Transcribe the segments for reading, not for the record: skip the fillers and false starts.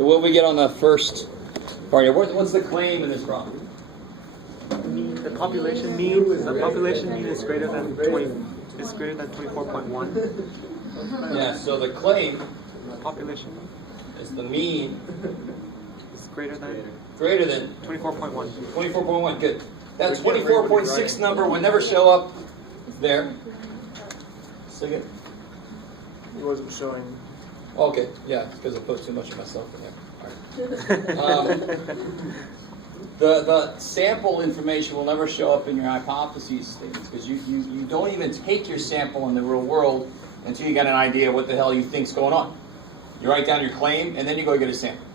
So what we get on the first part here? What's the claim in this problem? The population mean is greater than 24.1. Yeah. So the claim Population is the mean is greater than 24.1. 24.1. Good. That 24.6 number would never show up there. Sing it. It wasn't showing. Okay. Yeah, because I post too much of myself in there. All right. The sample information will never show up in your hypotheses statements because you don't even take your sample in the real world until you get an idea of what the hell you think's going on. You write down your claim and then you go get a sample.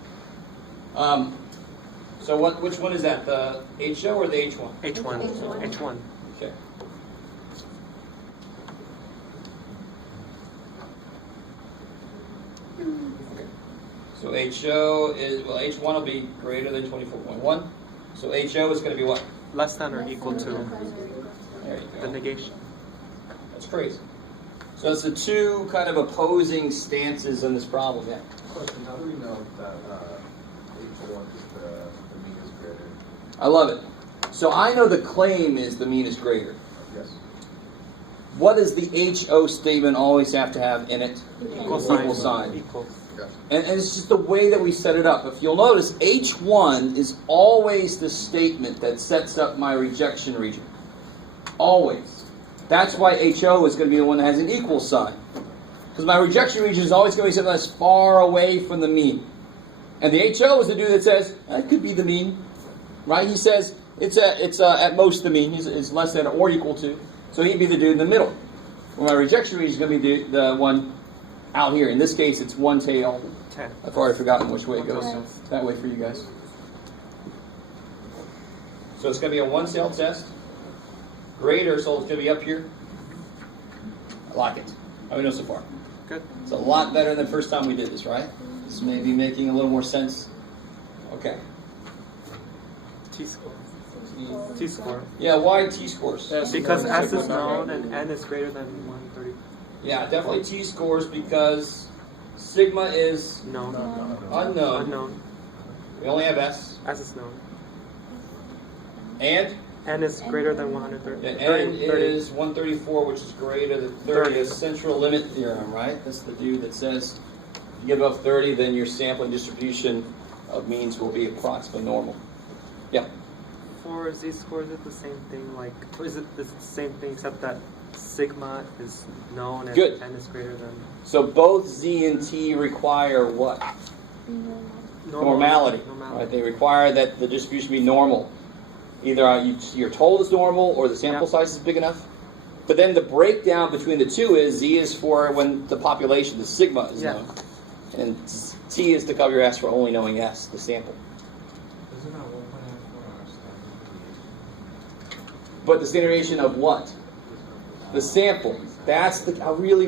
So which one is that? The HO or the H1? H1. Okay. So HO is, well, H1 will be greater than 24.1. So HO is going to be what? Less than or equal to There you the go. negation. That's crazy. So it's the two kind of opposing stances in this problem. Yeah. Question: how do we know that H1 is the mean is greater? I love it. So I know the claim is the mean is greater. Yes. What does the HO statement always have to have in it? Equal sign. Equal sign. Equal. Gotcha. And it's just the way that we set it up. If you'll notice, H1 is always the statement that sets up my rejection region. Always. That's why HO is going to be the one that has an equal sign. Because my rejection region is always going to be something that's far away from the mean. And the HO is the dude that says, it could be the mean. Right? He says, it's at most the mean. It's less than or equal to. So he'd be the dude in the middle. Well, my rejection region is going to be the one out here. In this case, it's one tail. 10. I've already forgotten which way it goes. That way for you guys. So it's going to be a one-tailed test. Greater, so it's going to be up here. I like it. How do we know so far? Good. It's a lot better than the first time we did this, right? This may be making a little more sense. Okay. T-score. T-score. Yeah, why T-scores? Because S is known and N is greater than 130. Yeah, definitely T-scores because sigma is Known. unknown. Unknown. We only have S. S is known. And N is greater than 130. N 30. is 134, which is greater than 30. Is central limit theorem, right? That's the dude that says if you get above 30, then your sampling distribution of means will be approximately normal. Yeah. For Z-score, is it the same thing? Like, is it the same thing except that sigma is known and Good. N is greater than So both Z and T require what? Normality. Right? They require that the distribution be normal. Either you're told it's normal or the sample size is big enough. But then the breakdown between the two is Z is for when the population, the sigma is known. And T is to cover your ass for only knowing S, the sample. Isn't that 1.5 for our standard But the standard deviation of what? The sample. That's the. I really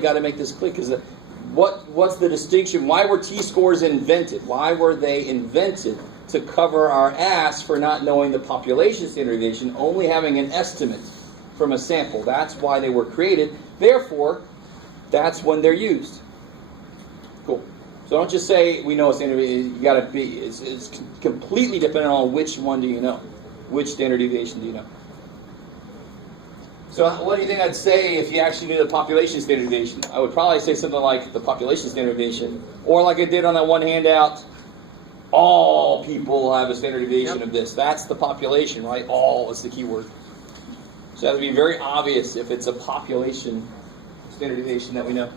got to make this clear because what's the distinction? Why were T-scores invented? Why were they invented? To cover our ass for not knowing the population standard deviation, only having an estimate from a sample. That's why they were created. Therefore, that's when they're used. Cool. So don't just say we know a standard deviation. You got to be. It's completely dependent on which one do you know, which standard deviation do you know. So what do you think I'd say if you actually knew the population standard deviation? I would probably say something like the population standard deviation, or like I did on that one handout. All people have a standard deviation of this. That's the population, right? All is the key word. So it has to be very obvious if it's a population standard deviation that we know.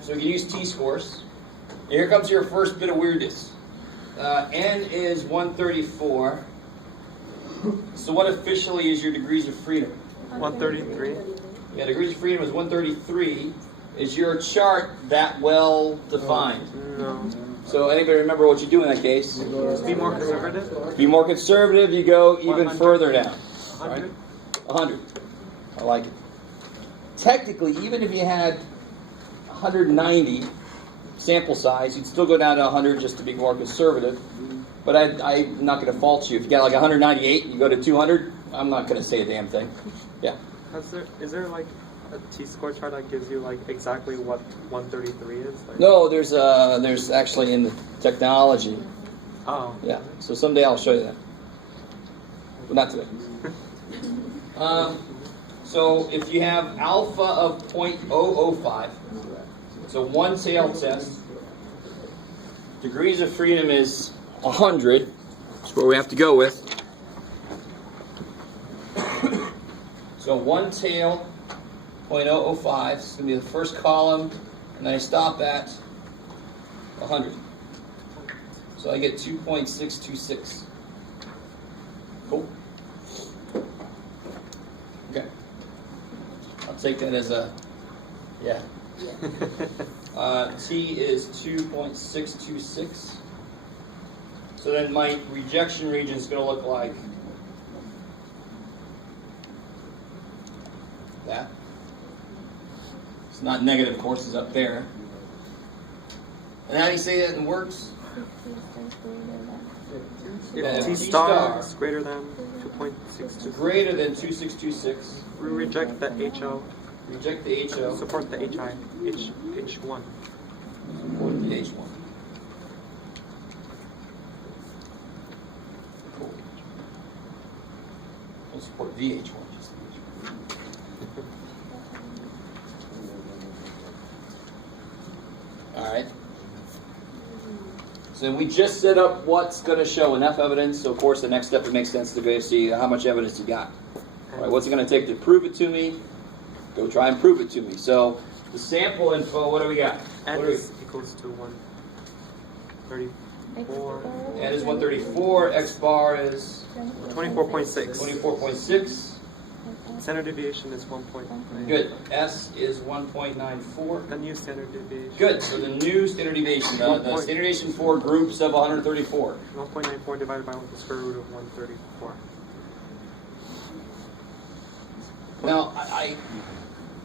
So we can use T-scores. Here comes your first bit of weirdness. N is 134. So what officially is your degrees of freedom? 133. Yeah, degrees of freedom is 133. Is your chart that well defined? No. So anybody remember what you do in that case? Be more conservative. To be more conservative, you go even 100. further down. 100. 100. I like it. Technically, even if you had 190 sample size, you'd still go down to 100 just to be more conservative. But I'm not going to fault you. If you got like 198 and you go to 200, I'm not going to say a damn thing. Yeah. Is there like a T-score chart that gives you like exactly what 133 is? Like, No, there's actually in the technology. Oh. Yeah, so someday I'll show you that. But not today. So if you have alpha of 0.005, it's a one-tailed test. Degrees of freedom is 100. That's where we have to go with. So one tail, 0.005, is going to be the first column, and then I stop at 100. So I get 2.626. Cool. Okay. I'll take that as a, yeah. T is 2.626. So then my rejection region is going to look like that. It's not negative, of course, it's up there. And how do you say that in words? If T star is greater than 2.626, Greater than 2626. we reject the HO, Reject the HO. support the H1. Support the H1. Cool. We'll support VH1. Just the H1. All right. So we just set up what's going to show enough evidence. So of course, the next step, it makes sense to go see how much evidence you got. All right, what's it going to take to prove it to me? Go try and prove it to me. So the sample info, what do we got? N What do we- is equals to 134. N is 134. X bar is 24.6. 24.6. Standard deviation is 1.9. Good. S is 1.94. The new standard deviation. Good. So the new standard deviation, the standard deviation for groups of 134. 1.94 divided by the square root of 134. Now, I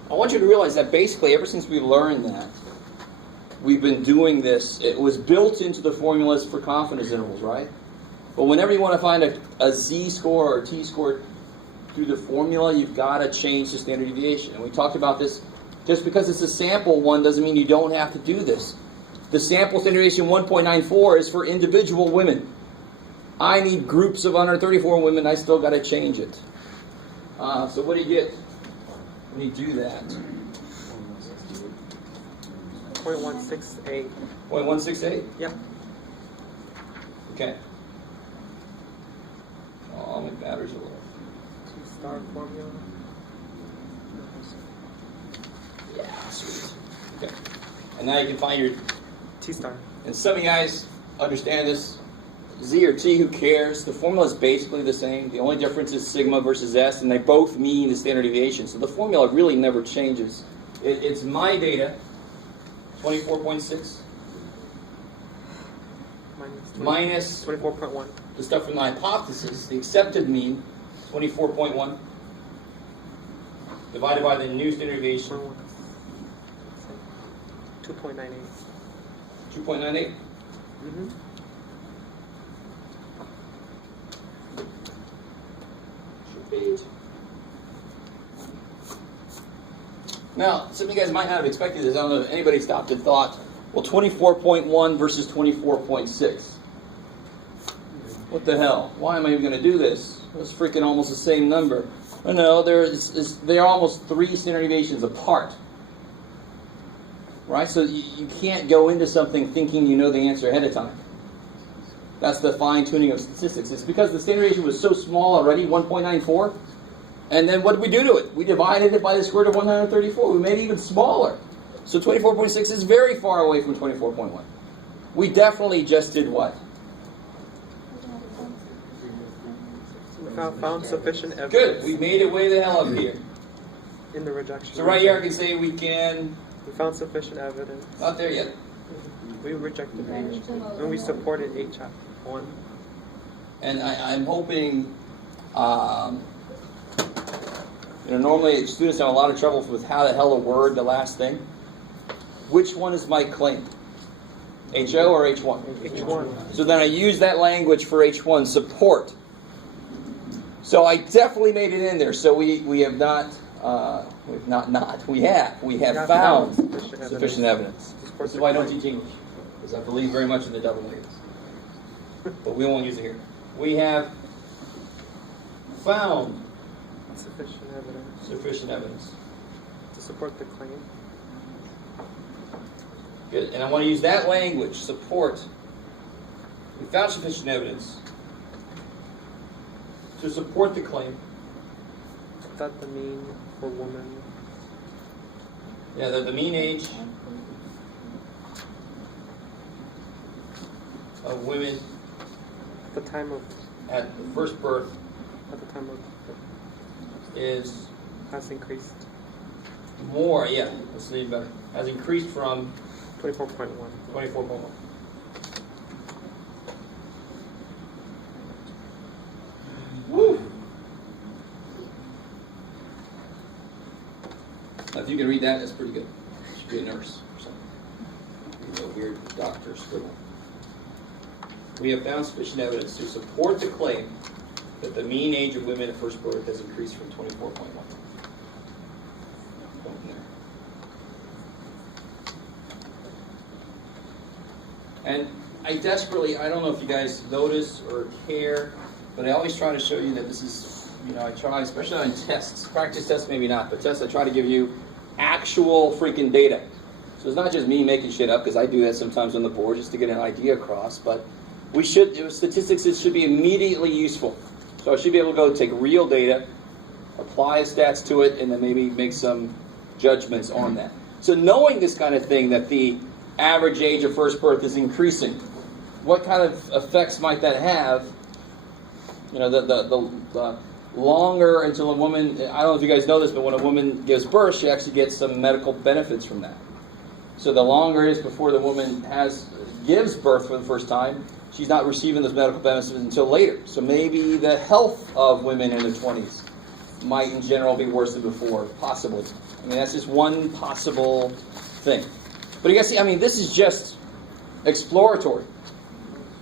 want you to realize that basically ever since we learned that, we've been doing this. It was built into the formulas for confidence intervals, right? But whenever you want to find a z-score or a t-score through the formula, you've got to change the standard deviation. And we talked about this. Just because it's a sample one doesn't mean you don't have to do this. The sample standard deviation 1.94 is for individual women. I need groups of 134 women. I still got to change it. So what do you get when you do that? 0.168. 0.168? Yeah. Okay. Oh, my batteries are low. T-star formula. Yeah, sweet. Okay. And now you can find your... T-star. And some of you guys understand this. Z or T, who cares? The formula is basically the same. The only difference is sigma versus S, and they both mean the standard deviation. So the formula really never changes. It's my data, 24.6, minus 24.1. the stuff from the hypothesis, the accepted mean, 24.1, divided by the new standard deviation, 2.98. 2.98. Mm-hmm. Now, some of you guys might not have expected this. I don't know if anybody stopped and thought, well, 24.1 versus 24.6. What the hell? Why am I even going to do this? It's freaking almost the same number. No, they're almost 3 standard deviations apart. Right? So you can't go into something thinking you know the answer ahead of time. That's the fine-tuning of statistics. It's because the standard deviation was so small already, 1.94. And then what did we do to it? We divided it by the square root of 134. We made it even smaller. So 24.6 is very far away from 24.1. We definitely just did what? We found sufficient evidence. Good. We made it way the hell up here. In the rejection. So right here I can say we can... We found sufficient evidence. Not there yet. We rejected H. And we supported H1. And I'm hoping... normally students have a lot of trouble with how the hell to word the last thing. Which one is my claim? HO or H1? H1. So then I use that language for H1, support. So I definitely made it in there. So we have not We have found sufficient evidence. This is why I don't teach English, because I believe very much in the double negatives. But we won't use it here. We have found sufficient evidence to support the claim. Good. And I want to use that language, support. We found sufficient evidence to support the claim. Is that the mean for women? Yeah, the mean age of women At the time of first birth is has increased. more, let's leave it better. Has increased from 24.1. 24.1. Woo! Now, if you can read that, that's pretty good. You should be a nurse or something. Be a weird doctor scribble. We have found sufficient evidence to support the claim that the mean age of women at first birth has increased from 24.1. And I don't know if you guys notice or care, but I always try to show you that this is, I try, especially on tests, practice tests maybe not, but tests I try to give you actual freaking data. So it's not just me making shit up, because I do that sometimes on the board just to get an idea across, but statistics, it should be immediately useful. So I should be able to go take real data, apply stats to it, and then maybe make some judgments on that. So knowing this kind of thing, that the average age of first birth is increasing, what kind of effects might that have? The longer until a woman, I don't know if you guys know this, but when a woman gives birth, she actually gets some medical benefits from that. So the longer it is before the woman gives birth for the first time, she's not receiving those medical benefits until later. So maybe the health of women in their 20s might in general be worse than before, possibly. I mean, that's just one possible thing. But you guys see, this is just exploratory.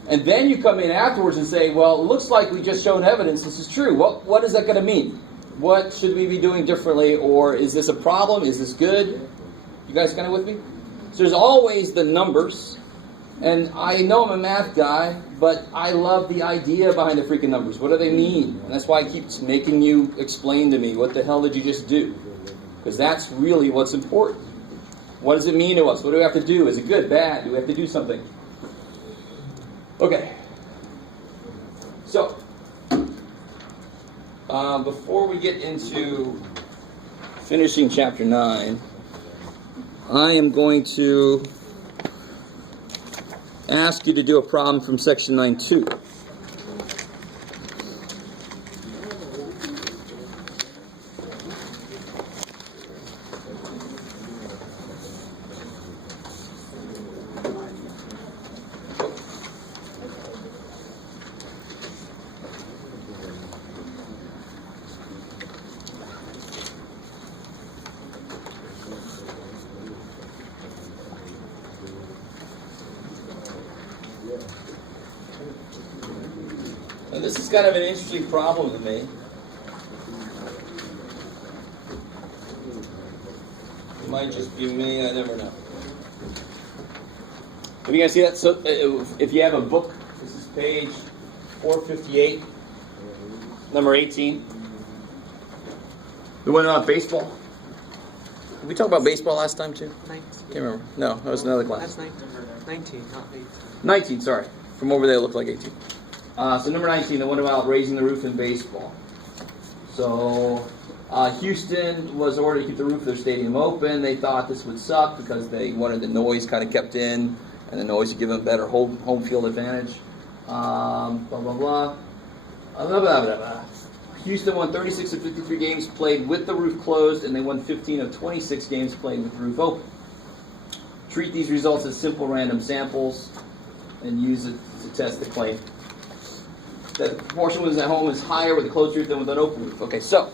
And then you come in afterwards and say, well, it looks like we just shown evidence this is true. What is that going to mean? What should we be doing differently? Or is this a problem? Is this good? You guys kind of with me? So there's always the numbers. And I know I'm a math guy, but I love the idea behind the freaking numbers. What do they mean? And that's why I keep making you explain to me, what the hell did you just do? Because that's really what's important. What does it mean to us? What do we have to do? Is it good, bad? Do we have to do something? Okay. So, before we get into finishing chapter 9, I am going to ask you to do a problem from section 9.2. And this is kind of an interesting problem to me. It might just be me, I never know. Have you guys see that? So, if you have a book, this is page 458, number 18. We went on baseball. Did we talk about baseball last time too? 19. Can't remember. No, that was another class. That's 19, not 18. 19, sorry. From over there it looked like 18. So number 19, the one about raising the roof in baseball. So Houston was ordered to keep the roof of their stadium open. They thought this would suck because they wanted the noise kind of kept in, and the noise would give them a better home field advantage. Blah, blah, blah. Blah, blah, blah, blah. Houston won 36 of 53 games played with the roof closed, and they won 15 of 26 games played with the roof open. Treat these results as simple random samples and use it to test the claim. The proportion was at home is higher with a closed roof than with an open roof. Okay, so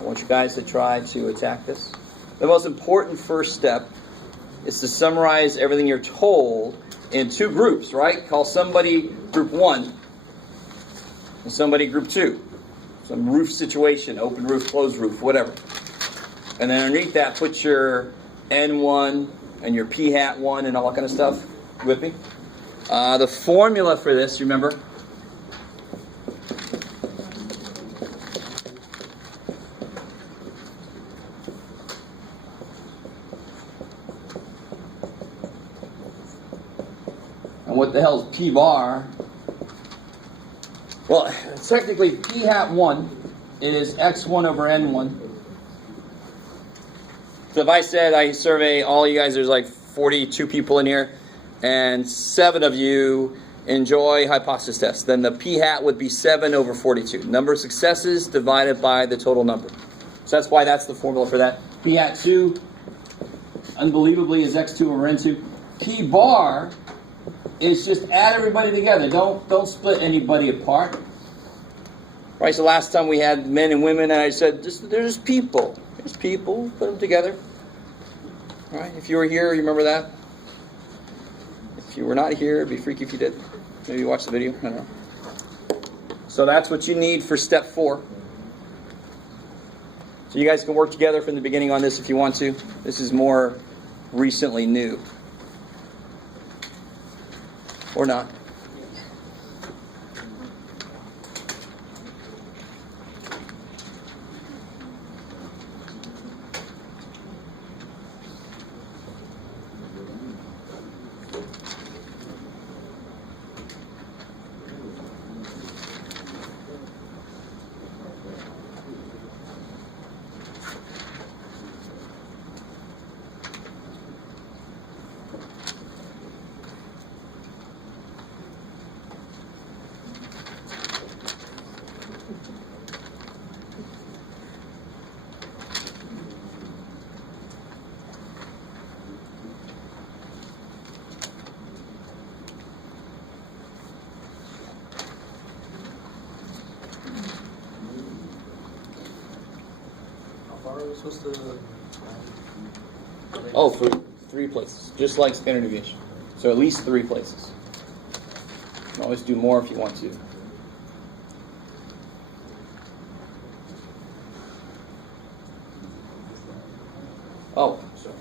I want you guys to try to attack this. The most important first step is to summarize everything you're told in two groups, right? Call somebody group 1 and somebody group 2. Some roof situation, open roof, closed roof, whatever. And then underneath that, put your N1 and your P hat 1 and all that kind of stuff. You with me? The formula for this, remember? And what the hell is P bar? Well, technically P hat 1 is X1 over N1. So if I said I survey all you guys, there's like 42 people in here, and 7 of you enjoy hypothesis tests, then the P hat would be 7 over 42. Number of successes divided by the total number. So that's why that's the formula for that. P hat 2, unbelievably, is X2 over N2. P bar is just add everybody together. Don't split anybody apart. Right, so last time we had men and women, and I said, there's people. There's people. Put them together. All right, if you were here, you remember that? If you were not here, it'd be freaky if you did. Maybe you watched the video. I don't know. So that's what you need for step 4. So you guys can work together from the beginning on this if you want to. This is more recently new. Or not. Supposed to... Oh, for 3 places, just like standard deviation. So at least 3 places. You can always do more if you want to. Oh, sorry.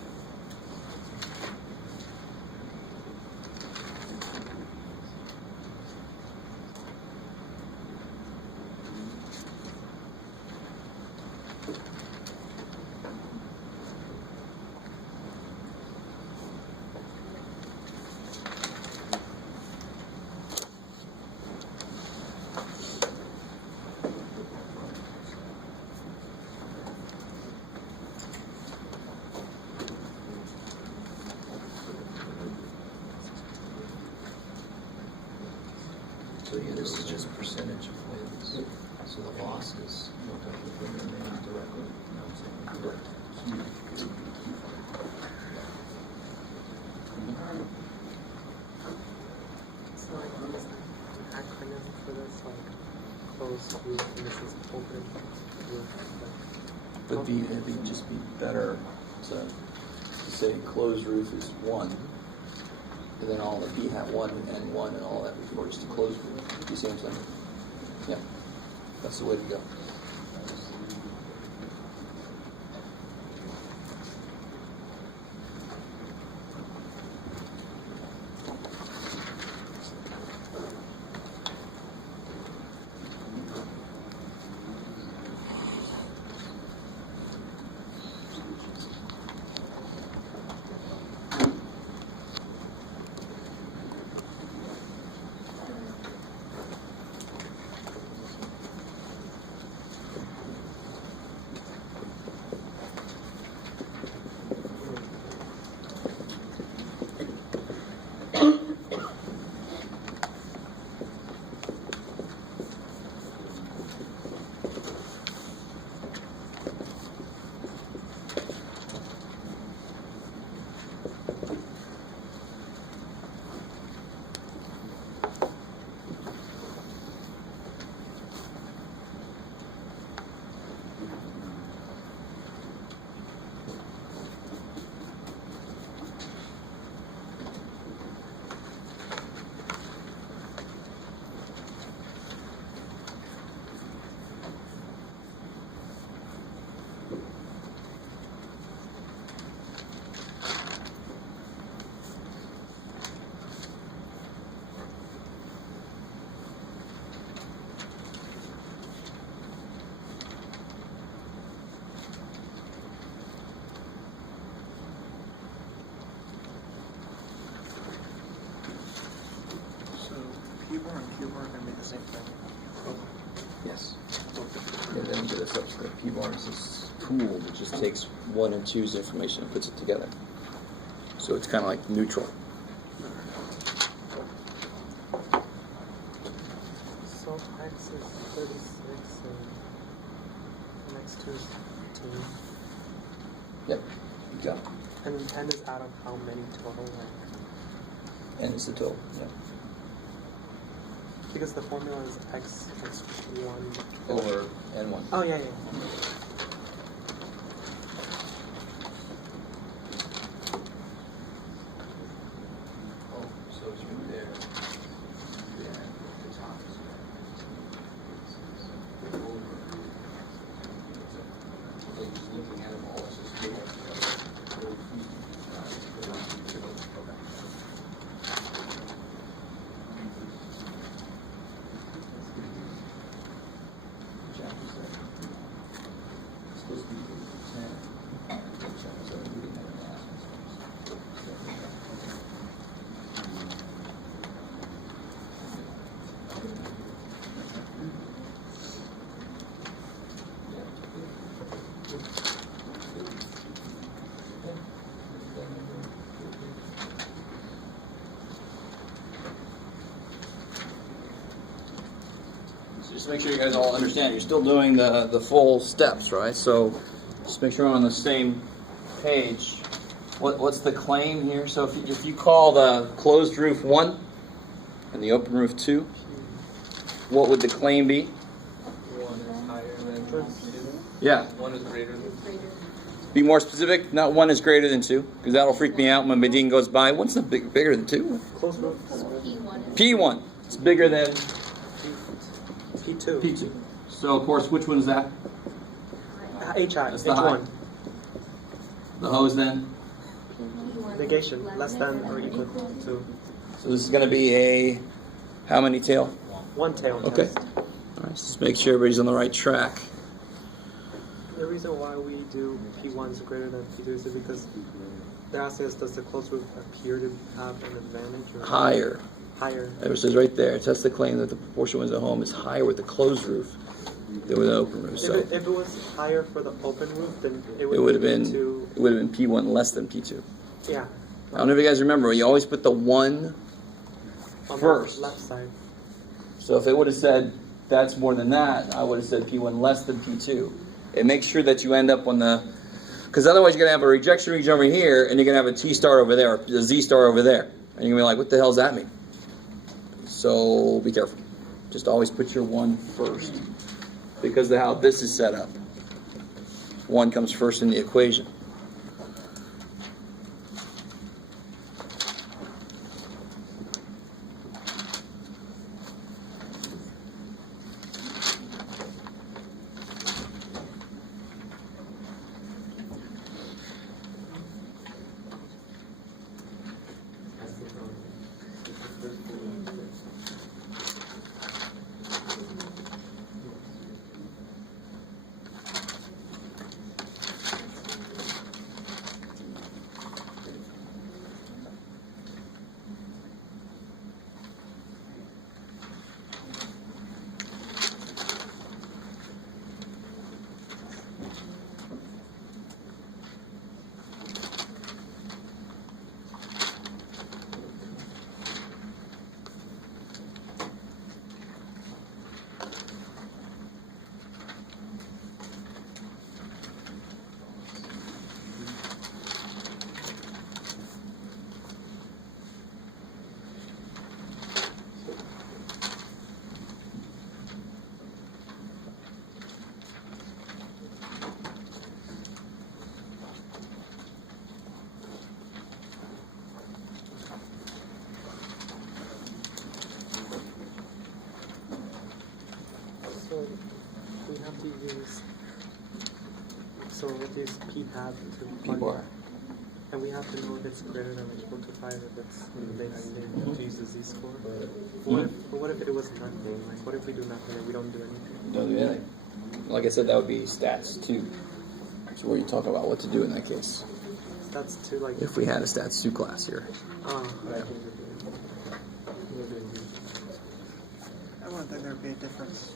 So yeah, this is just percentage of wins. So the losses, you don't have to put their name directly. You know what I'm saying? Correct. It's not like there's an acronym for this, like closed loop, and this is open loop. It'd just be better to say closed roof is 1, and then all the B hat 1 and N1 and all that before just a closed roof. You see what I'm saying? Yeah, that's the way to go. bar and Q bar are going to be the same thing. Yes. And then you get a subsequent P bar is this tool that just takes 1 and 2's information and puts it together. So it's kind of like neutral. So x is 36 and next to is 15. Yep. You got it. And n is out of how many total? Like, And it's the total. Yeah. because the formula is x is 1. Over N1. Oh, yeah. Oh, so it's right there. Yeah, the top is over. So just looking at them all, it's just Just make sure you guys all understand. You're still doing the full steps, right? So just make sure we're on the same page. What's the claim here? So if you call the closed roof 1 and the open roof 2, what would the claim be? 1 is higher than 2. Yeah. 1 is greater than Be more specific. Not 1 is greater than 2, because that'll freak me out when Medine goes by. What's the bigger than 2? close roof. P1. It's bigger than P2. P2. So of course, which one is that? HI. That's the high. H1. The hose then. Negation. Less than or equal to So this is going to be a how many tail? 1 tail Okay. test. All right. So just make sure everybody's on the right track. The reason why we do P1 is greater than P2 is because they're asking us, does the closed roof appear to have an advantage or Higher. higher? It says right there. It tests the claim that the proportion winds at home is higher with the closed roof than with the open roof. So If it was higher for the open roof, then it it would would have been to, it would have been P1 less than P2. yeah. I don't know if you guys remember. You always put the 1 On first. the left side. So if it would have said that's more than that, I would have said P1 less than P2. It makes sure that you end up on the, because otherwise you're going to have a rejection region over here, and you're going to have a T star over there, or a Z star over there. And you're going to be like, what the hell does that mean? So be careful. Just always put your 1 first, because of how this is set up. 1 comes first in the equation. So we have to use. So we'll use P hat to P plug bar. it. And we have to know if it's greater than or equal to 5 if it's less than to use the Z score. What if it was nothing? Like what if we do nothing and we don't do anything? Don't do anything. Like I said, that would be stats 2. So where you talk about what to do in that case. That's to like. If we had a stats 2 class here. Right. be a difference.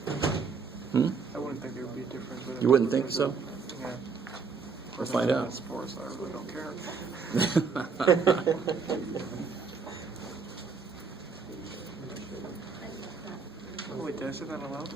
Hmm? I wouldn't think there would be a difference. But You wouldn't think so? Yeah. We'll find out. Sports, I really don't care. Oh, wait, did I say that aloud?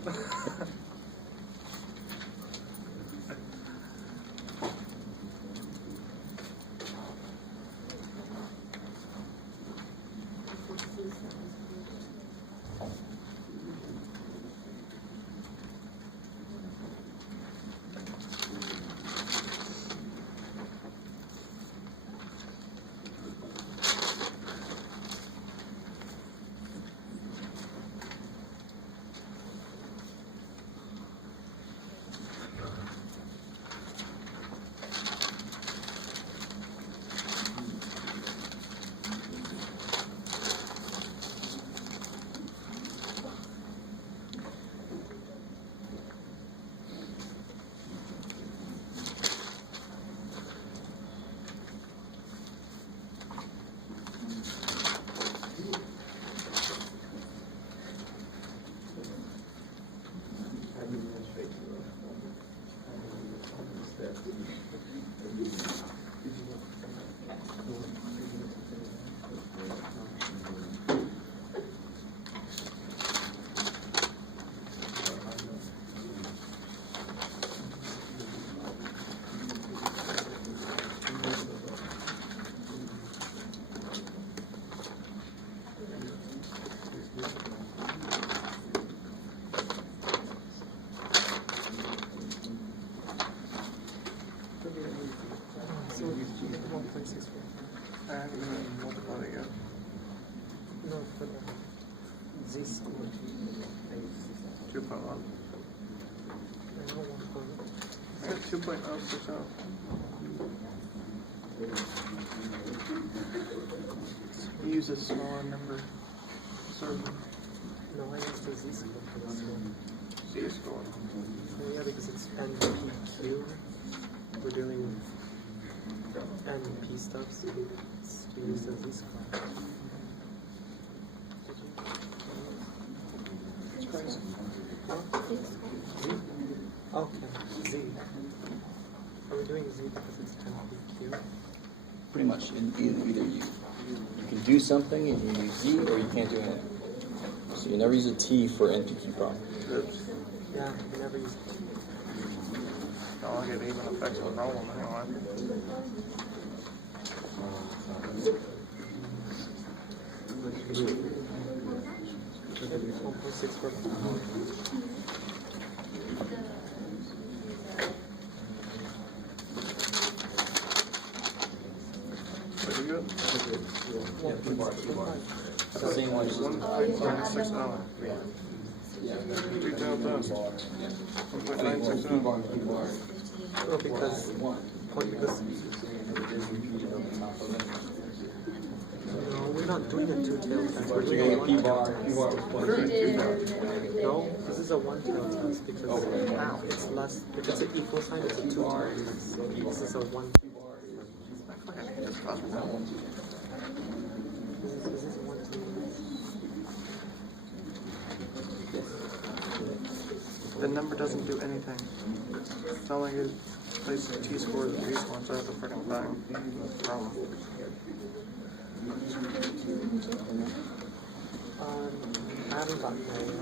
So 1.64. I haven't even multiplied it yet. No, for the z squared. 2.1. I got 2.060. You use a smaller number. Sort of. No, I used the z squared for this one. Z score. Oh, yeah, because it's n, p, q. We're dealing with n, p stuff, so we use the z squared. It's crazy. Okay, z. Are we doing z because it's n, p, q? Pretty much, either you can do something and you use Z, or you can't do anything. So you never use a T for NPQ problem. Oops. Yeah, we never use No, I'll get even effects of the problem anyway. it. 1.64. Pretty good. It's the same one. 1.960. Detailed test. 1.960. Oh, because no, we're not doing a two-tailed test. We're doing a one-tailed test. No, this is a one-tailed test because it's less. If it's an equal sign, it's a two-tailed test. So this is a one. This is a one-tailed test. The number doesn't do anything. It's not like it places T-scores and Z-scores out the freaking thing. Problem. I haven't gotten there yet.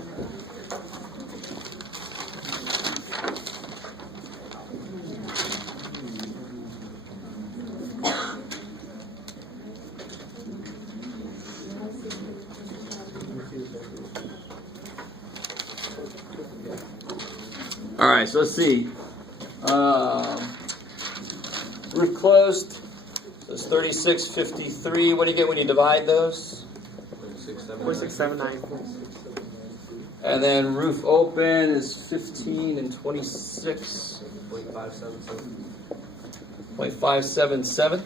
All right, so let's see. Roof closed. So it's 3653. What do you get when you divide those? 0.679. And then roof open is 15 and 26. 0.577.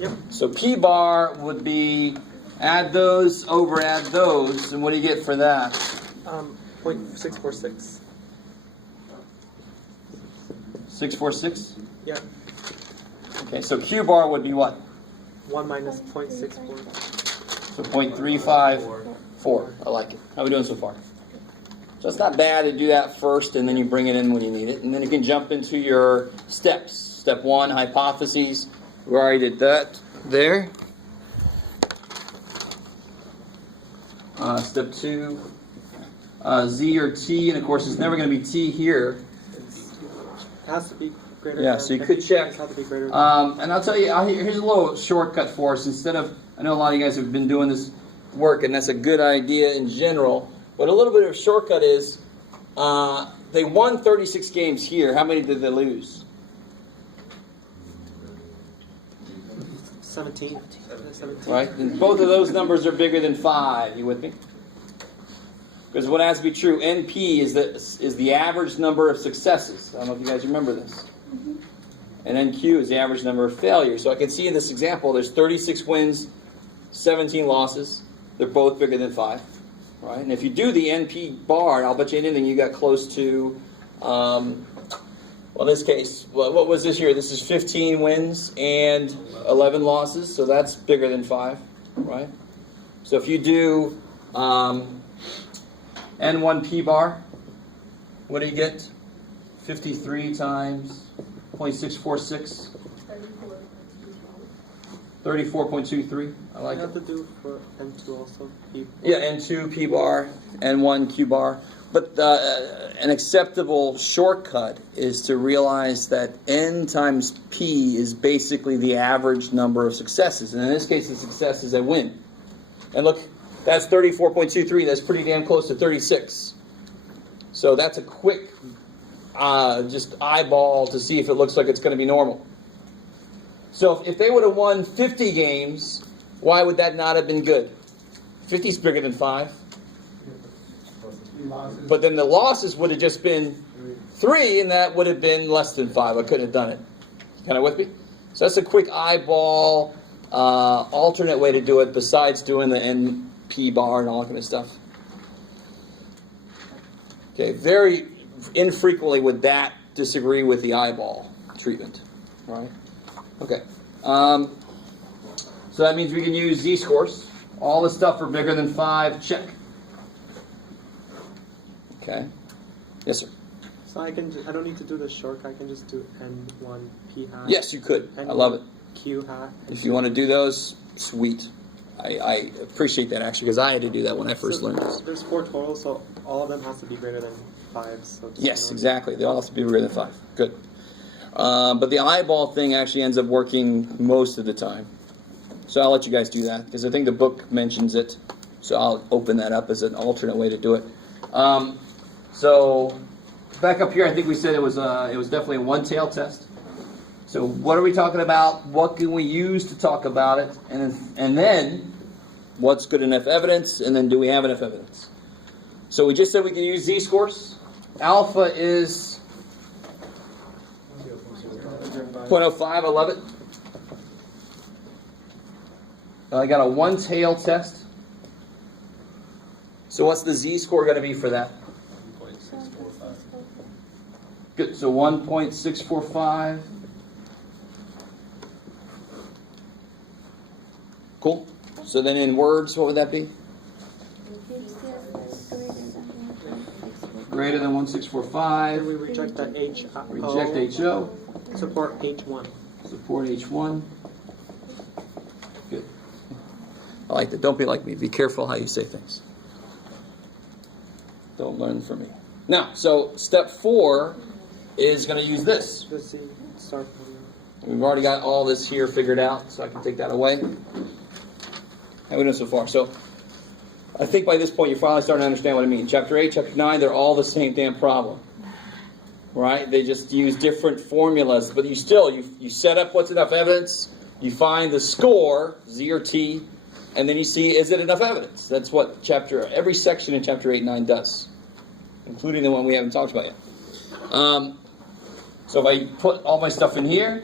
Yep. So P bar would be add those over add those, and what do you get for that? 0.646. 646? Yep. Okay, so Q bar would be what? 1 minus 0.64. So 0.354. 4. I like it. How are we doing so far? So it's not bad to do that first, and then you bring it in when you need it. And then you can jump into your steps. Step 1, hypotheses. We already did that there. Step 2, Z or T. And of course, it's never going to be T here. It has to be greater Yeah, than, so you could check. It has to be greater than. And I'll tell you, here's a little shortcut for us. Instead of, I know a lot of you guys have been doing this work, and that's a good idea in general. But a little bit of a shortcut is, they won 36 games here. How many did they lose? 17. Right? And both of those numbers are bigger than 5. You with me? Because what has to be true, NP is the average number of successes. I don't know if you guys remember this. And NQ is the average number of failures. So I can see in this example, there's 36 wins, 17 losses. They're both bigger than 5. Right? And if you do the NP bar, I'll bet you anything you got close to, well, in this case, what was this year? This is 15 wins and 11 losses, so that's bigger than 5, right? So if you do N1P bar, what do you get? 53 times 0.646. 34.23. I like You it. have to do for N2 also. Yeah, N2 P bar, N1 Q bar. But an acceptable shortcut is to realize that N times P is basically the average number of successes. And in this case, the success is a win. And look, that's 34.23. That's pretty damn close to 36. So that's a quick just eyeball to see if it looks like it's going to be normal. So if they would have won 50 games, why would that not have been good? 50 is bigger than 5. But then the losses would have just been 3, and that would have been less than 5. I couldn't have done it. Kind of with me? So that's a quick eyeball, alternate way to do it besides doing the NP bar and all that kind of stuff. Okay, very infrequently would that disagree with the eyeball treatment. Right? Okay. So that means we can use z-scores. All the stuff for bigger than 5, check. Okay. Yes, sir. So I don't need to do the shortcut. I can just do N1 P hat. Yes, you could. I love it. Q hat. If you want to do those, sweet. I appreciate that actually because I had to do that when I first learned this. There's 4 total, so all of them has to be greater than 5. So Yes, exactly. They all have to be bigger than 5. Good. But the eyeball thing actually ends up working most of the time. So I'll let you guys do that because I think the book mentions it. So I'll open that up as an alternate way to do it. So back up here, I think we said it was definitely a one-tail test. So what are we talking about? What can we use to talk about it? And then what's good enough evidence? And then do we have enough evidence? So we just said we can use z-scores. Alpha is 0.05. I love it. I got a one-tail test. So what's the z-score going to be for that? Good. So 1.645. Cool. So then in words, what would that be? Greater than 1.645. And we reject the H. Reject HO. Support H1. Support H1. Good. I like that. Don't be like me. Be careful how you say things. Don't learn from me. Now, so step 4 is going to use this. The Z start. We've already got all this here figured out, so I can take that away. How are we doing so far? So I think by this point you're finally starting to understand what I mean. Chapter 8, Chapter 9, they're all the same damn problem. Right? They just use different formulas, but you set up what's enough evidence, you find the score, Z or T, and then you see, is it enough evidence? That's what every section in Chapter 8 and 9 does, including the one we haven't talked about yet. So if I put all my stuff in here,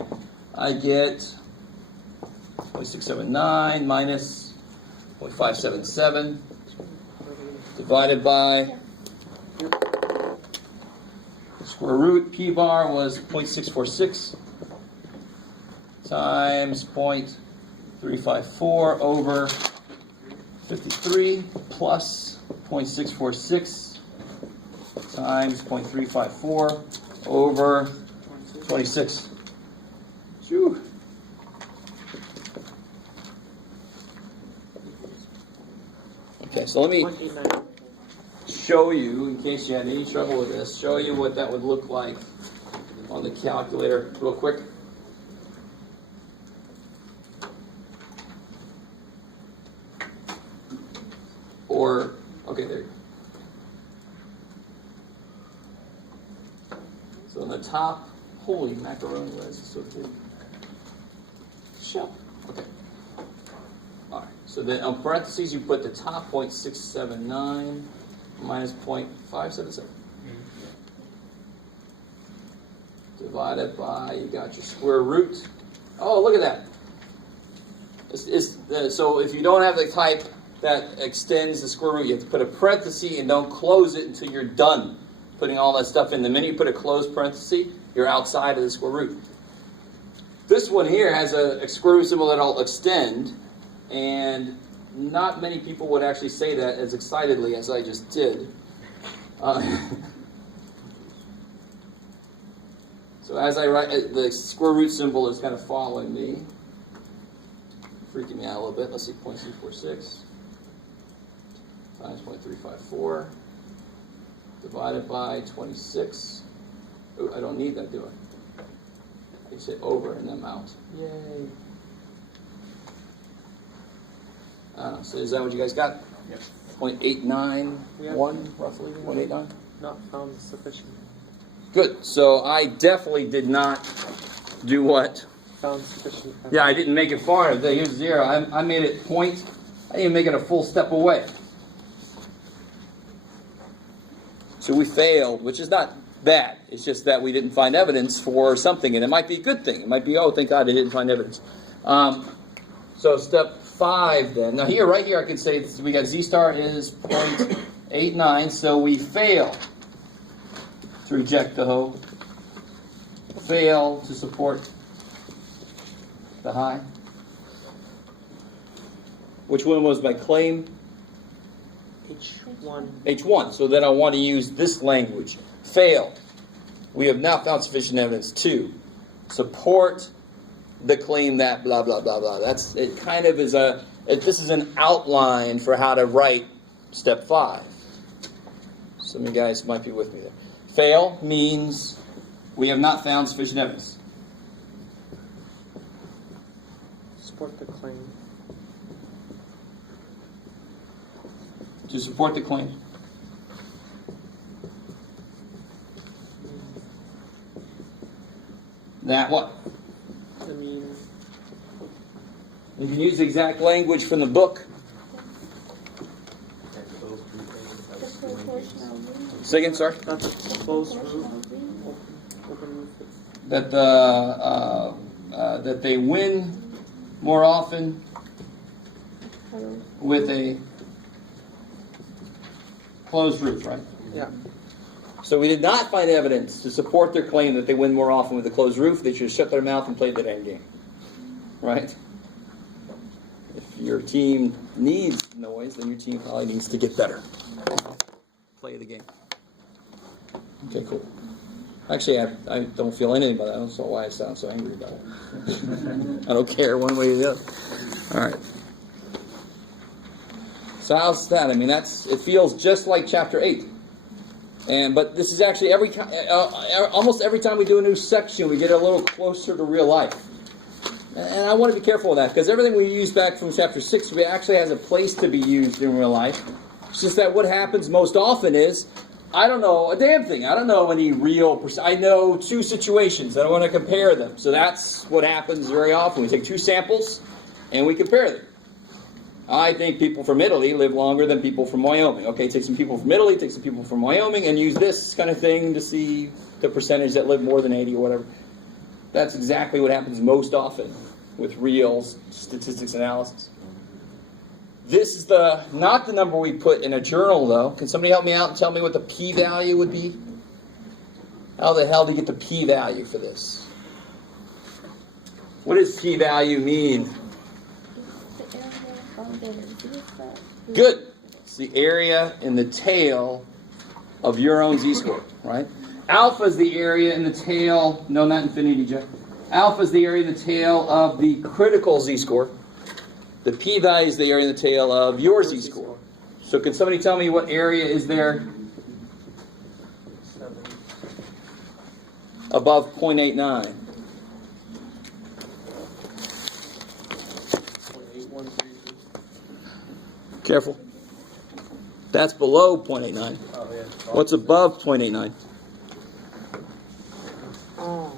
I get 0.679 minus 0.577 divided by the square root. P bar was 0.646 times 0.354 over 53 plus 0.646 times 0.354 over 26. Phew. Okay, so let me 189. show you, in case you had any trouble with this, show you what that would look like on the calculator real quick. Or, okay, there you go. So on the top, holy macaroni, why is it so big? Shell. Okay. All right. So then on parentheses, you put the top 0.679 minus 0.577. Divided by, you got your square root. Oh, look at that. So if you don't have the type that extends the square root, you have to put a parenthesis and don't close it until you're done putting all that stuff in. The minute you put a closed parenthesis, you're outside of the square root. This one here has a square root symbol that'll extend, and not many people would actually say that as excitedly as I just did. So as I write, the square root symbol is kind of following me, freaking me out a little bit. Let's see, 0.346 times 0.354 divided by 26. Oh, I don't need that, do I? I just hit over and then out. Yay. So is that what you guys got? Yes. 0.891, roughly? 0.89? Not found sufficient. Good. So I definitely did not do what? Found sufficient. Yeah, I didn't make it far enough. Here's 0. I made it point. I didn't even make it a full step away. So we failed, which is not bad. It's just that we didn't find evidence for something, and it might be a good thing. It might be, oh, thank God I didn't find evidence. So step 5 then. Now here, right here, I can say we got Z star is 0.89, so we fail to reject the hoe. Fail to support the high. Which one was my claim? H1. H1. So then I want to use this language. Fail. We have not found sufficient evidence to support the claim that blah, blah, blah, blah. That's, it kind of is this is an outline for how to write step 5. Some of you guys might be with me there. Fail means we have not found sufficient evidence. Support the claim. To support the claim. That what? I mean, You can use the exact language from the book. Say again, sorry? that's a closed roof. Open roof. That they win more often with a closed roof, right? Yeah. So we did not find evidence to support their claim that they win more often with a closed roof. They should shut their mouth and play the damn game. Right? If your team needs noise, then your team probably needs to get better. Play the game. Okay, cool. Actually, I don't feel anything about that. I don't know why I sound so angry about it. I don't care one way or the other. All right. So how's that? I mean, it feels just like chapter 8. But this is actually almost every time we do a new section, we get a little closer to real life. And I want to be careful of that, because everything we use back from chapter 6 actually has a place to be used in real life. It's just that what happens most often is, I don't know a damn thing. I don't know any real... I know 2 situations. I want to compare them. So that's what happens very often. We take 2 samples, and we compare them. I think people from Italy live longer than people from Wyoming. Okay, take some people from Italy, take some people from Wyoming, and use this kind of thing to see the percentage that live more than 80 or whatever. That's exactly what happens most often with real statistics analysis. This is not the number we put in a journal, though. Can somebody help me out and tell me what the p-value would be? How the hell do you get the p-value for this? What does p-value mean? The area of Good. It's the area in the tail of your own z-score, right? Alpha is the area in the tail. No, not infinity, Jeff. Alpha is the area in the tail of the critical z-score. The p-value is the area in the tail of your z-score. So can somebody tell me what area is there above 0.89? Careful. That's below 0.89. What's above 0.89? Oh.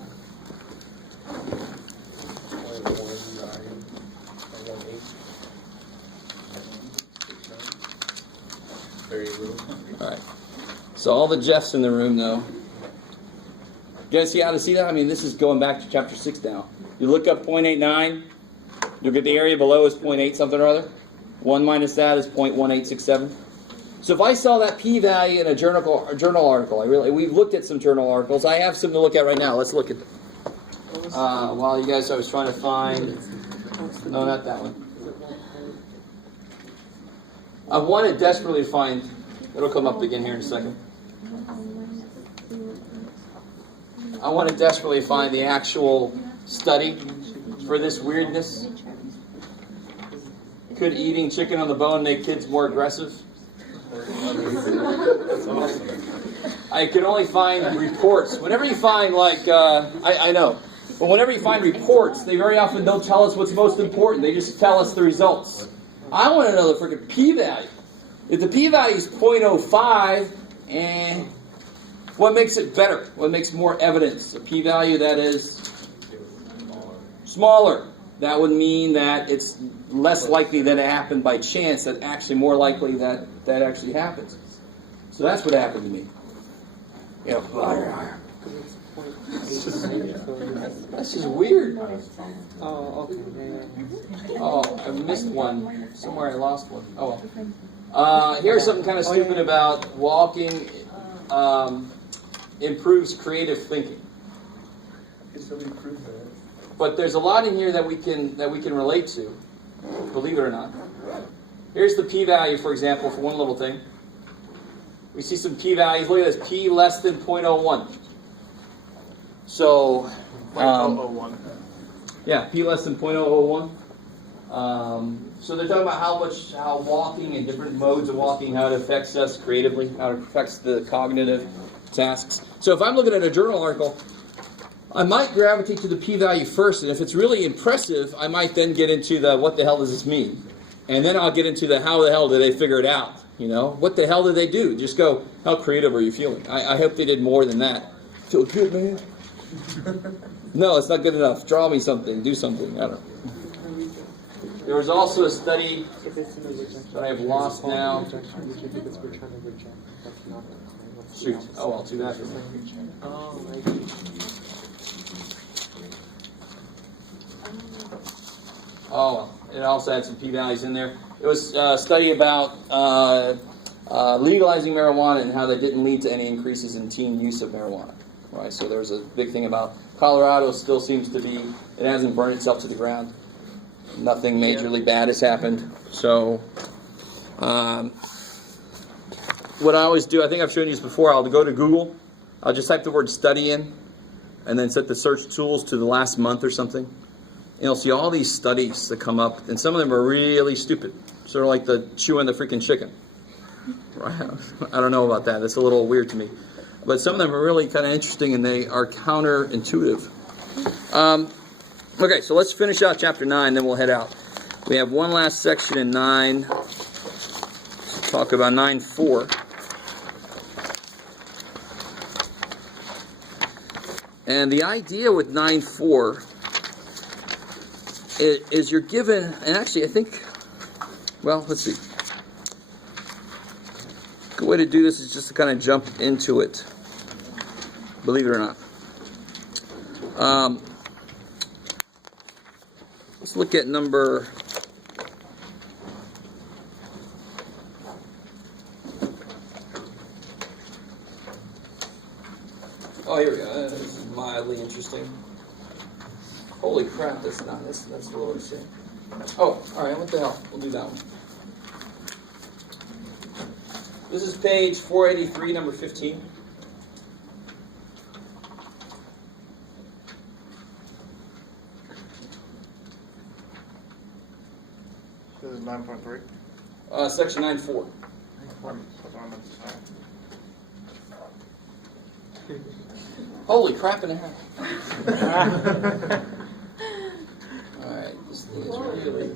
Very little. All right. So all the Jeffs in the room, though. You guys see how to see that? I mean, this is going back to chapter 6 now. You look up 0.89. You'll get the area below is 0.8 something or other. 1 minus that is 0.1867. So if I saw that p-value in a journal article, we've looked at some journal articles. I have some to look at right now. Let's look at them. While you guys, I was trying to find. No, not that one. I wanted desperately to find. It'll come up again here in a second. I wanted desperately to find the actual study for this weirdness. Could eating chicken on the bone make kids more aggressive? That's awesome. I could only find reports. Whenever you find, I know, but whenever you find reports, they very often don't tell us what's most important. They just tell us the results. I want to know the freaking p-value. If the p-value is 0.05, what makes it better? What makes more evidence? A p-value that is smaller. That would mean that it's less likely that it happened by chance, that actually more likely that that actually happens. So that's what happened to me. That's just weird. Oh, okay. Yeah. Oh, I missed one. Somewhere I lost one. Oh well. Here's something kind of stupid about walking improves creative thinking. But there's a lot in here that we can relate to, believe it or not. Here's the p-value, for example, for one little thing. We see some p-values. Look at this, p less than 0.01. So, 0.001. Yeah, p less than 0.001. So they're talking about how walking and different modes of walking, how it affects us creatively, how it affects the cognitive tasks. So if I'm looking at a journal article, I might gravitate to the p-value first, and if it's really impressive, I might then get into the what the hell does this mean? And then I'll get into the how the hell did they figure it out? You know, what the hell did they do? Just go, how creative are you feeling? I hope they did more than that. Feel good, man? No, it's not good enough. Draw me something. Do something. I don't know. There was also a study that I have lost now. Shoot. Oh, well, too bad for me. Oh, well. It also had some p-values in there. It was a study about legalizing marijuana and how that didn't lead to any increases in teen use of marijuana. Right? So there was a big thing about Colorado still seems to be, it hasn't burned itself to the ground. Nothing majorly bad has happened. So what I always do, I think I've shown you this before, I'll go to Google, I'll just type the word study in, and then set the search tools to the last month or something. And you'll see all these studies that come up, and some of them are really stupid. Sort of like the chewing the freaking chicken. Right? I don't know about that. That's a little weird to me. But some of them are really kind of interesting, and they are counterintuitive. Okay, so let's finish out chapter 9, then we'll head out. We have one last section in 9. Let's talk about 9.4. And the idea with 9.4 is you're given, and actually I think, well, let's see. A good way to do this is just to kind of jump into it, believe it or not. Let's look at number... Oh, here we go. This is mildly interesting. Holy crap, that's a little interesting. Oh, alright, what the hell? We'll do that one. This is page 483, number 15. This is 9.3. Section 9.4. Holy crap and a half. Alright, this thing is really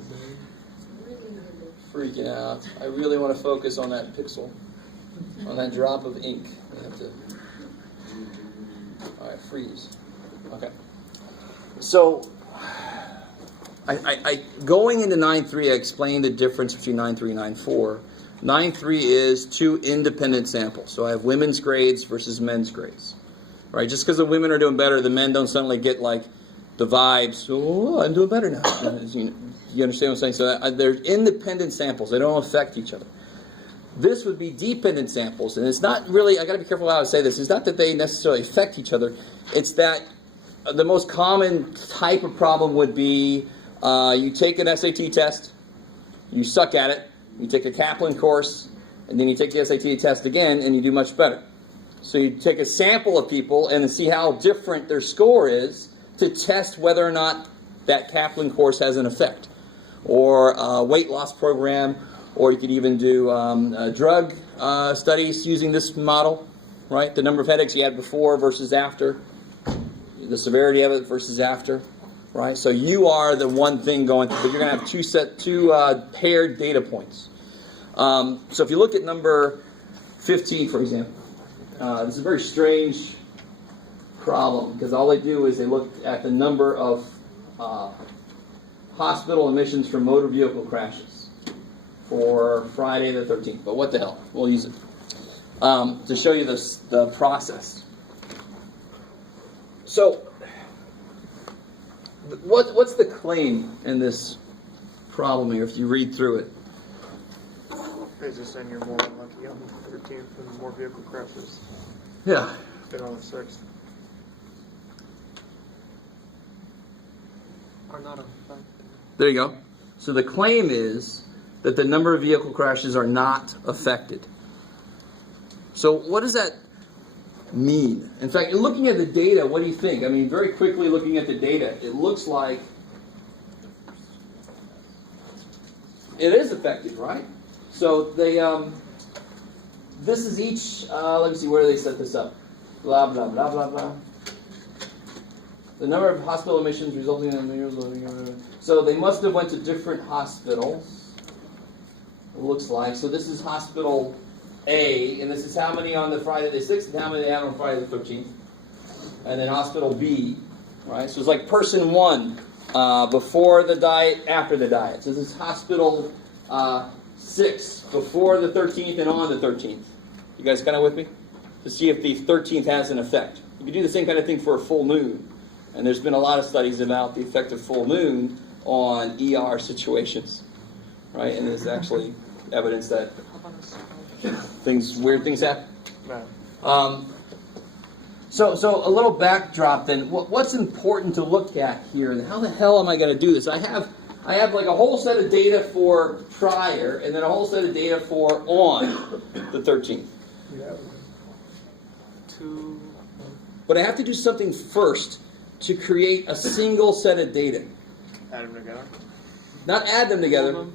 freaking out. I really want to focus on that pixel, on that drop of ink. I have to. Alright, freeze. Okay. So, I going into 9.3, I explained the difference between 9.3 and 9.4. 9.3 is two independent samples. So I have women's grades versus men's grades. Right? Just because the women are doing better, the men don't suddenly get like the vibes, oh, I'm doing better now. You understand what I'm saying? So they're independent samples. They don't affect each other. This would be dependent samples. And it's not really, I got to be careful how I say this. It's not that they necessarily affect each other. It's that the most common type of problem would be you take an SAT test, you suck at it, you take a Kaplan course, and then you take the SAT test again, and you do much better. So you take a sample of people and see how different their score is to test whether or not that Kaplan course has an effect. Or a weight loss program, or you could even do drug studies using this model, right? The number of headaches you had before versus after, the severity of it versus after, right? So you are the one thing going through, but you're going to have two paired data points. So if you look at number 15, for example, this is a very strange problem because all they do is they look at the number of hospital admissions from motor vehicle crashes for Friday the 13th. But what the hell? We'll use it to show you the process. So what's the claim in this problem here if you read through it? Is this saying you're more lucky on the 13th and more vehicle crashes Yeah. than on the 6th? Are not affected. There you go. So the claim is that the number of vehicle crashes are not affected. So what does that mean? In fact, looking at the data, what do you think? I mean, very quickly looking at the data, it looks like it is affected, right? So they, this is each, let me see, where do they set this up? Blah, blah, blah, blah, blah. The number of hospital admissions resulting in, so they must have went to different hospitals, it looks like. So this is hospital A, and this is how many on the Friday the 6th and how many they had on Friday the 13th. And then hospital B, right? So it's like person 1, before the diet, after the diet. So this is hospital 6, before the 13th and on the 13th. You guys kind of with me? To see if the 13th has an effect. You can do the same kind of thing for a full moon. And there's been a lot of studies about the effect of full moon on ER situations. Right? And there's actually evidence that weird things happen. So a little backdrop then. What's important to look at here? And how the hell am I going to do this? I have like a whole set of data for prior, and then a whole set of data for on the 13th. But I have to do something first to create a single set of data. Add them together? Not add them together.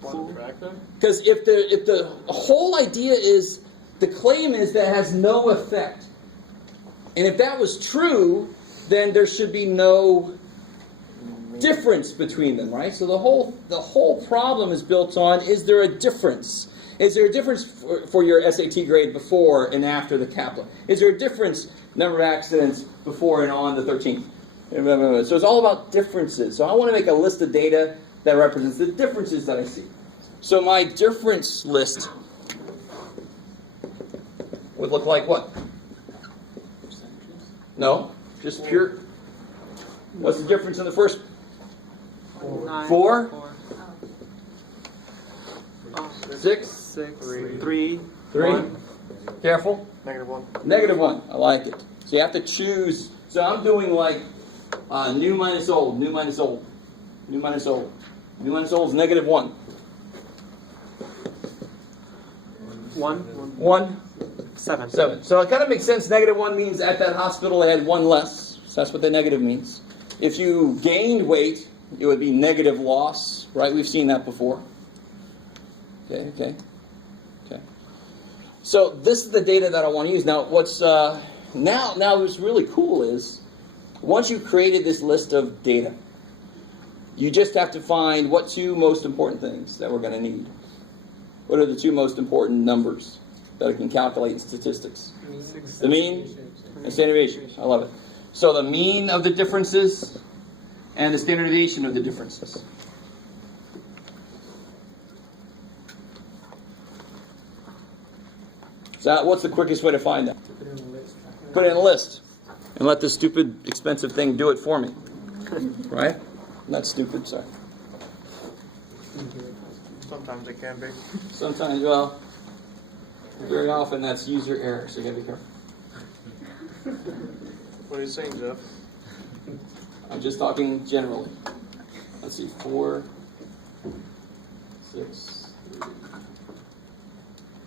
Subtract them? Because if the whole idea is, the claim is that it has no effect. And if that was true, then there should be no difference between them, right? So the whole problem is built on, is there a difference? Is there a difference for your SAT grade before and after the Kaplan? Is there a difference, number of accidents before and on the 13th? So it's all about differences. So I want to make a list of data that represents the differences that I see. So my difference list would look like what? No, just pure. What's the difference in the first? 4? 6? 3. 3? Careful. -1. -1. I like it. So you have to choose. So I'm doing like new minus old, new minus old, new minus old. New minus old is -1. 1, 1, 7. 7. So it kind of makes sense. -1 means at that hospital they had 1 less. So that's what the negative means. If you gained weight, it would be negative loss, right? We've seen that before. Okay. So this is the data that I want to use. Now, what's what's really cool is once you've created this list of data, you just have to find what 2 most important things that we're going to need. What are the 2 most important numbers that I can calculate in statistics? The mean and standard deviation. I love it. So the mean of the differences and the standard deviation of the differences. So what's the quickest way to find that? Put it in a list. And let this stupid, expensive thing do it for me. Right? Not stupid, sorry. Sometimes it can be. Sometimes, well, very often that's user error, so you gotta be careful. What are you saying, Jeff? I'm just talking generally. Let's see, 4, 6, 3.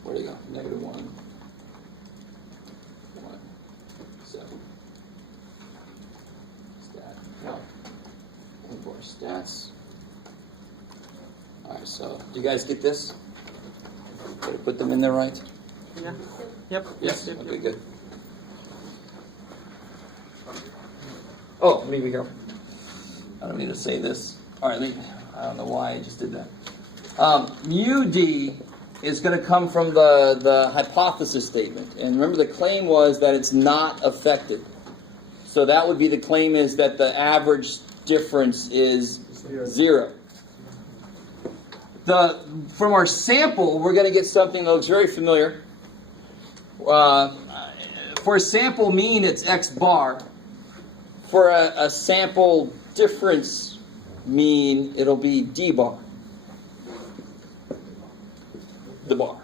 Where do you go? -1, 1, 7. Stat. No. Looking for stats. Alright, so do you guys get this? Did I put them in there right? Yeah. Yep. Yes? Yep. Okay, good. Oh, let me be careful. I don't need to say this. All right, I don't know why I just did that. Mu D is going to come from the hypothesis statement. And remember, the claim was that it's not affected. So that would be the claim is that the average difference is 0. From our sample, we're going to get something that looks very familiar. For a sample mean, it's X bar. For a sample difference mean, it'll be D bar. The bar.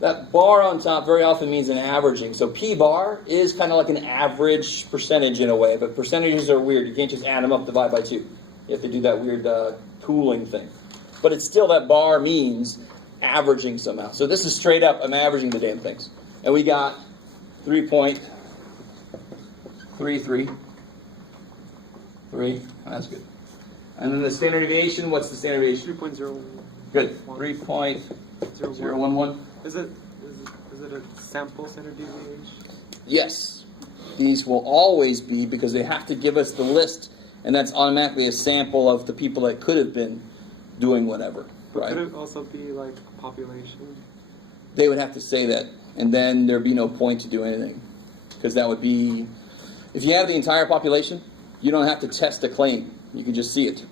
That bar on top very often means an averaging. So P bar is kind of like an average percentage in a way, but percentages are weird. You can't just add them up, divide by 2. You have to do that weird pooling thing. But it's still that bar means averaging somehow. So this is straight up, I'm averaging the damn things. And we got 3.33. 3. That's good. And then the standard deviation, what's the standard deviation? 3.0. Good. 3.011. Is it a sample standard deviation? Yes. These will always be because they have to give us the list, and that's automatically a sample of the people that could have been doing whatever. But right? could it also be like population? They would have to say that, and then there'd be no point to do anything. Because that would be, if you have the entire population, you don't have to test a claim. You can just see it.